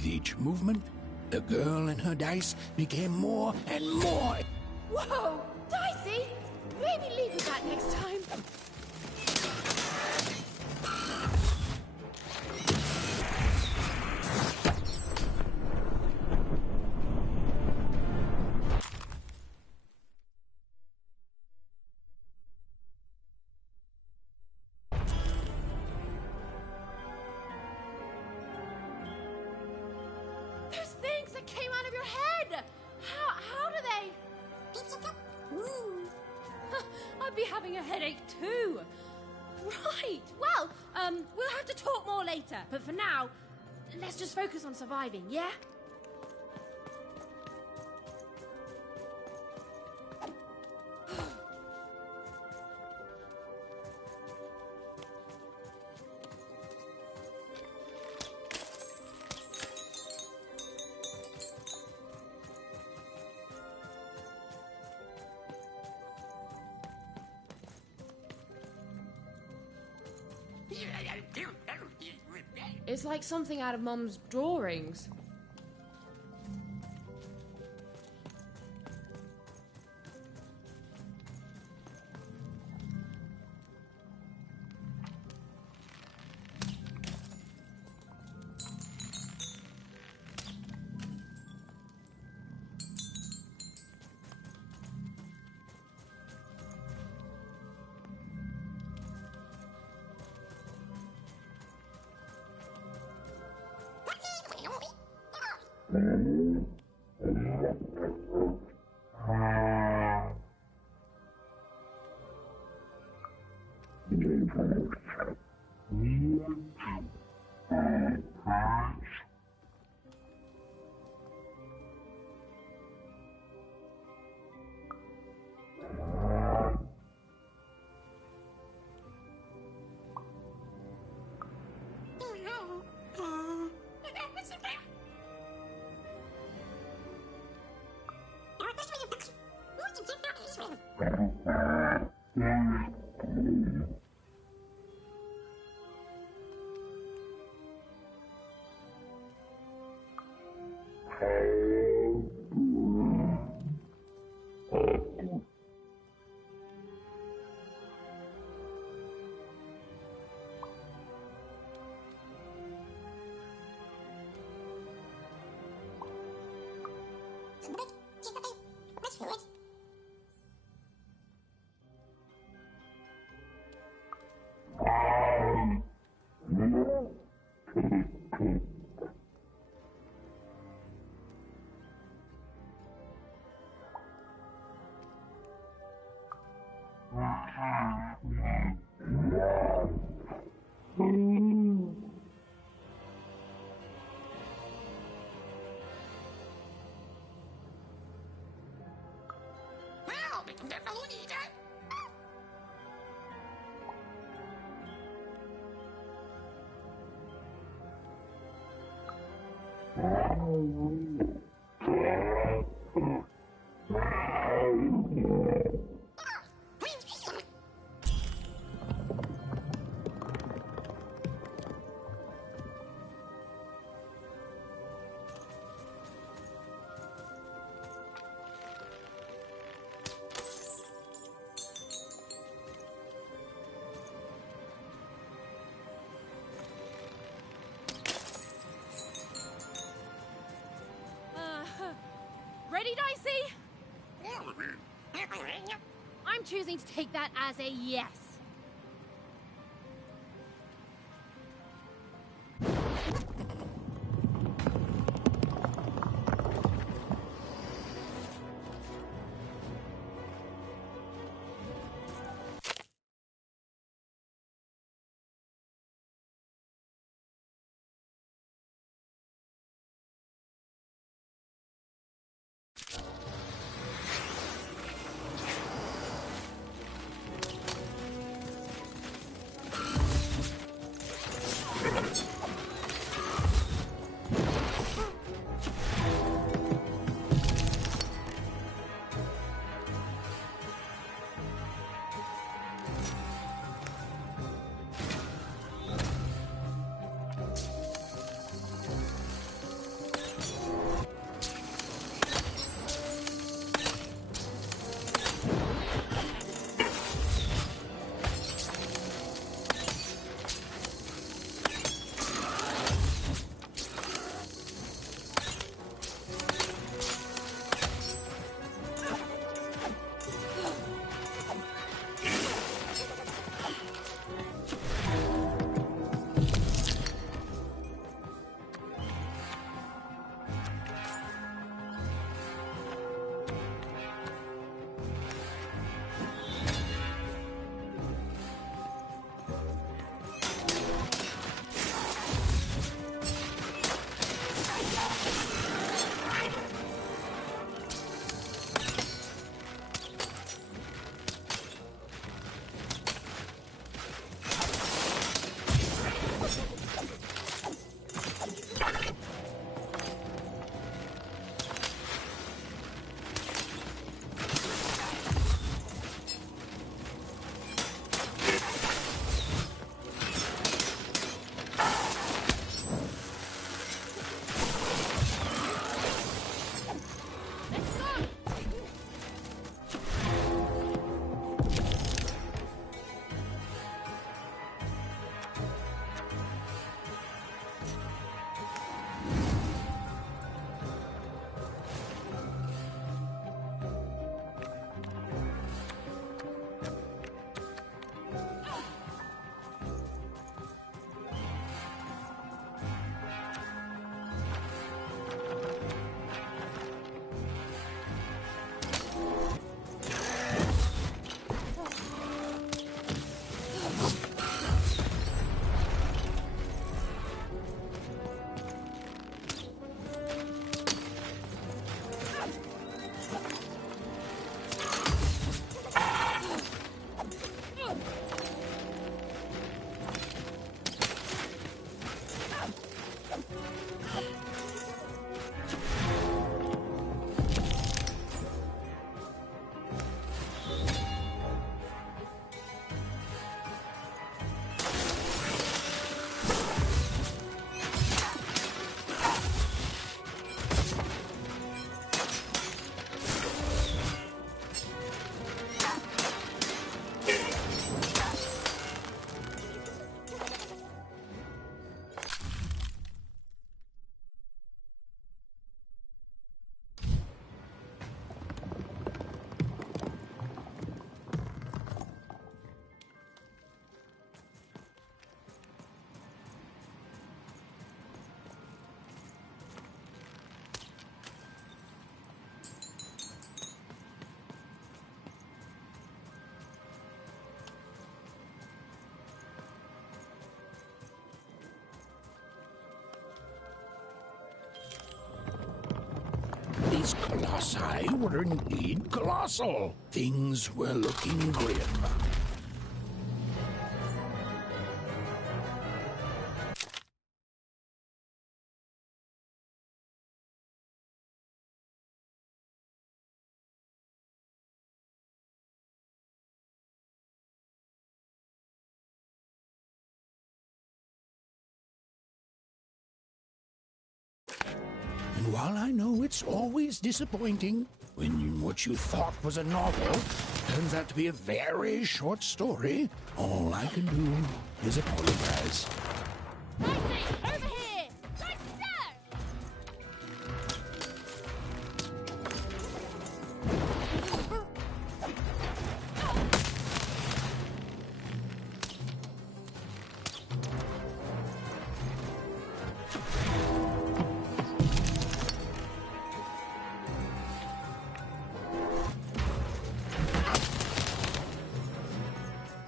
With each movement, the girl and her dice became more and more. Whoa! Dicey! Maybe leave with that next time. Those things that came out of your head! How do they... I'd be having a headache too. Right. Well, we'll have to talk more later. But for now, let's just focus on surviving, yeah? It's like something out of Mum's drawings. Ready, Dicey? I'm choosing to take that as a yes. these colossi were indeed colossal. Things were looking grim. And while I know it's always disappointing when what you thought was a novel turns out to be a very short story, all I can do is apologize. Over here! Right, sir!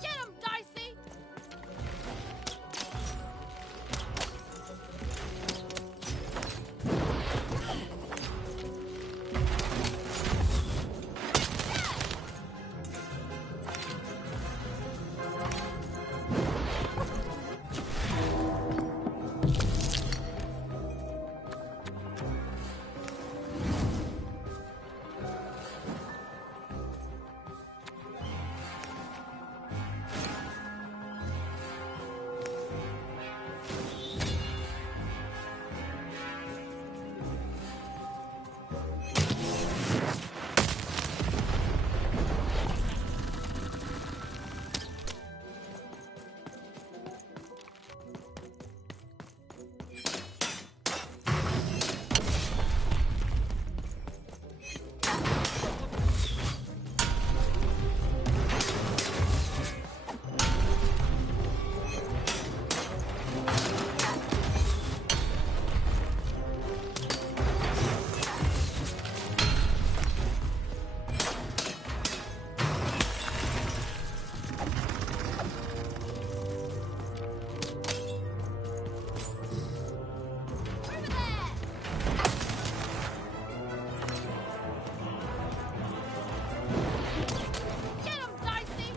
Get him, Dicey! Get him, Dicey!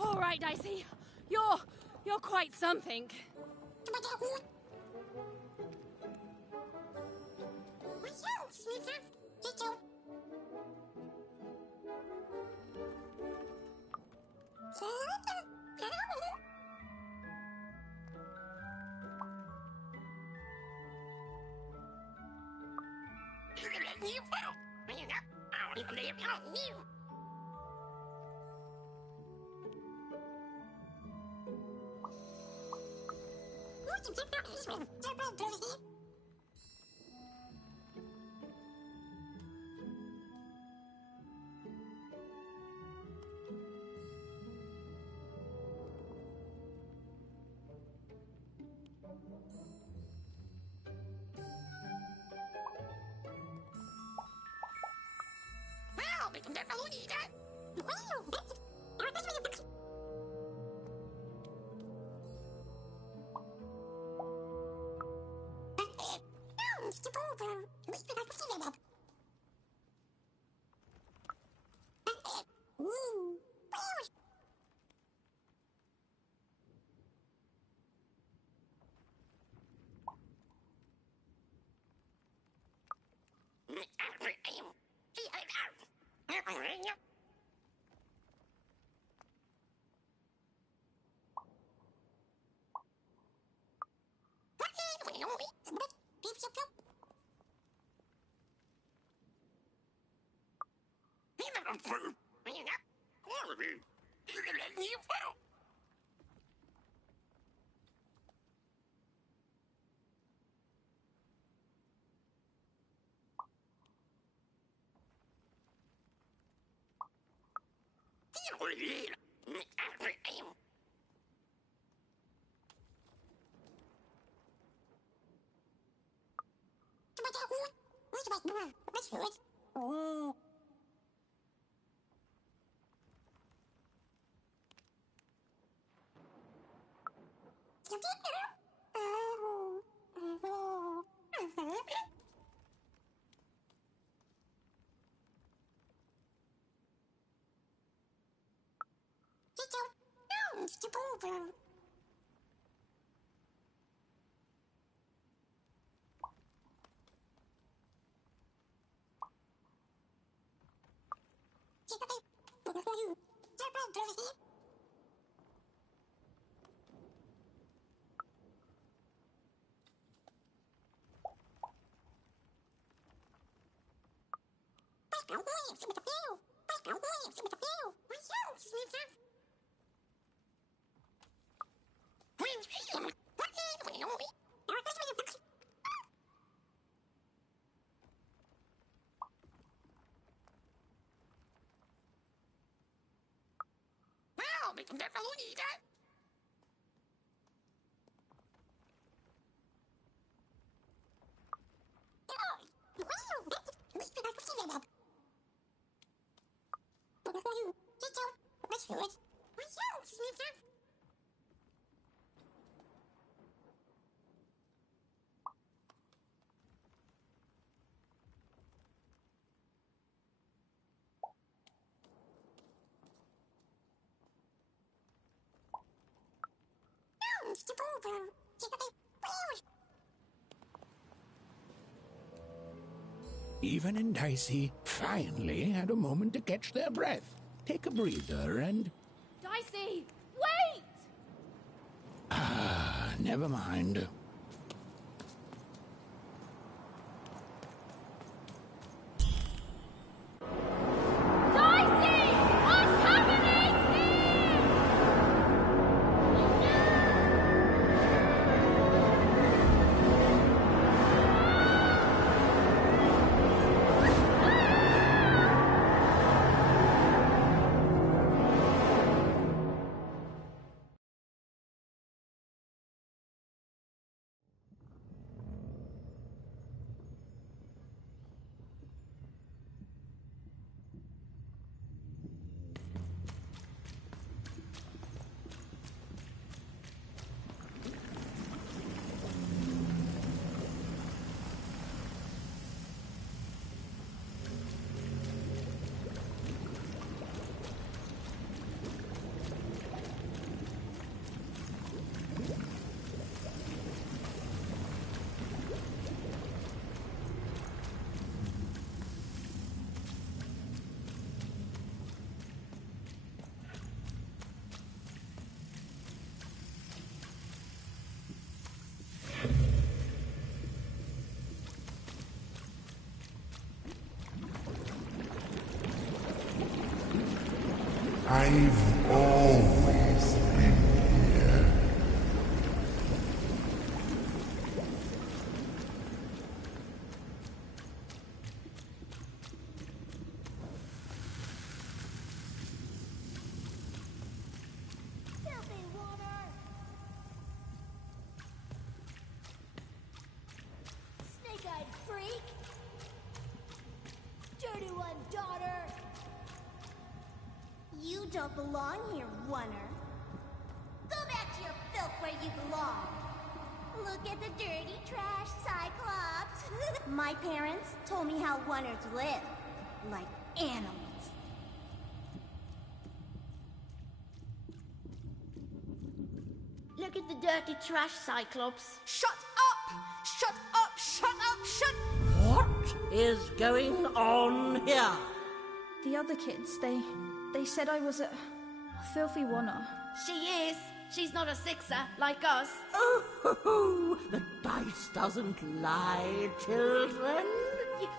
All right, Dicey. You're quite something. Even and Dicey finally had a moment to catch their breath, take a breather, and... Dicey, wait! Never mind. I've always been here. Filthy water! Snake-eyed freak! Dirty one, daughter! You don't belong here, Oner. Go back to your filth where you belong. Look at the dirty trash, Cyclops. My parents told me how Oners live. Like animals. Look at the dirty trash, Cyclops. Shut up! Shut up! Shut up! Shut... What is going on here? The other kids, they said I was a filthy Oner. She is. She's not a sixer like us. Oh, the dice doesn't lie, children.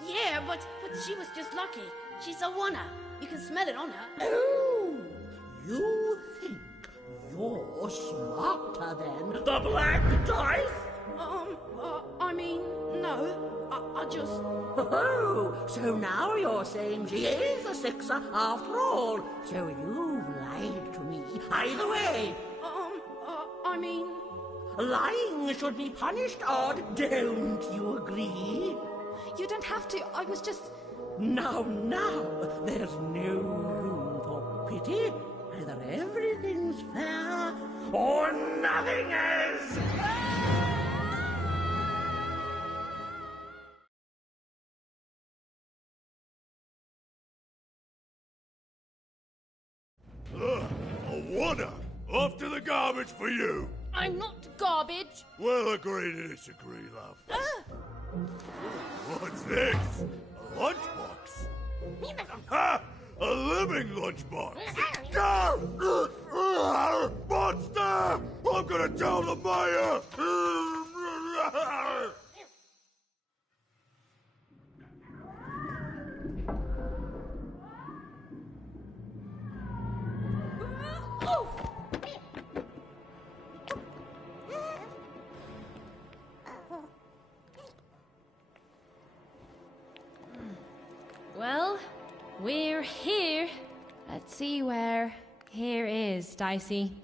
Yeah, but she was just lucky. She's a Oner. You can smell it on her. Oh, you think you're smarter than the black dice? I mean, no. I just... Oh, so now you're saying she is a sixer after all. So you've lied to me. Either way. I mean... Lying should be punished, Odd. Don't you agree? You don't have to. I was just... Now, there's no room for pity. Either everything's fair, or nothing is! A oneer! Off to the garbage for you! I'm not garbage. We'll agree to disagree, love. What's this? A lunchbox? Ha! A living lunchbox! Monster! I'm gonna tell the mayor! Well, we're here. Let's see where here is, Dicey.